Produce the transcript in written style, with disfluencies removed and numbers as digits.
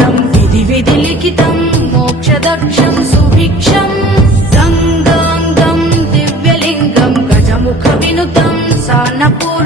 జ్ఞానం విధి విధి లిఖితం మోక్షదక్షం సుభిక్షం గంగాంగం దివ్యలింగం గజముఖ వినుతం సానపూర్